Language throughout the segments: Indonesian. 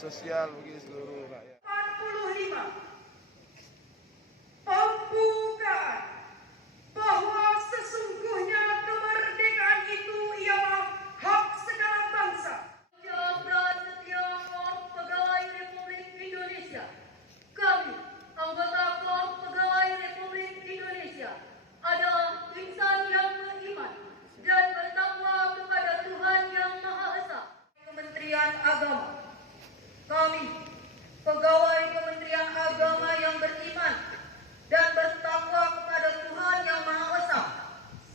sosial bagi seluruh rakyat. 45. Pembukaan bahwa sesungguhnya kemerdekaan itu ialah hak segenap bangsa. Pegawai Republik Indonesia. Kami, anggota Korps Pegawai Republik Indonesia, adalah insan yang beriman dan bertakwa kepada Tuhan Yang Maha Esa. Kementerian Agama. Kami, pegawai Kementerian Agama yang beriman dan bertakwa kepada Tuhan Yang Maha Esa.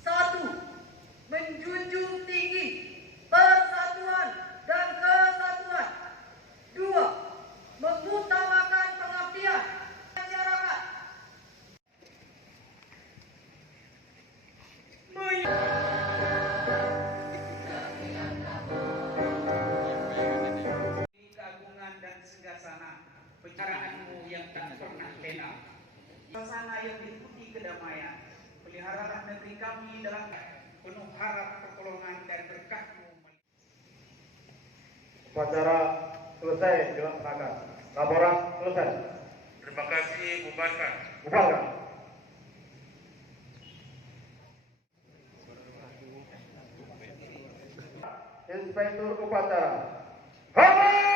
1. Menjunjung tinggi persatuan dan kesatuan. 2. Mengutamakan pengabdian masyarakat. Keagungan dan segasana pencaraanmu yang tak pernah lena. Suasana yang diikuti kedamaian. Peliharalah negeri kami dalam penuh harap pertolongan dan berkah-Mu. Upacara selesai dilaksanakan. Laporan selesai. Terima kasih, bubarkan. Bubarkan. Inspektur upacara. Halaman!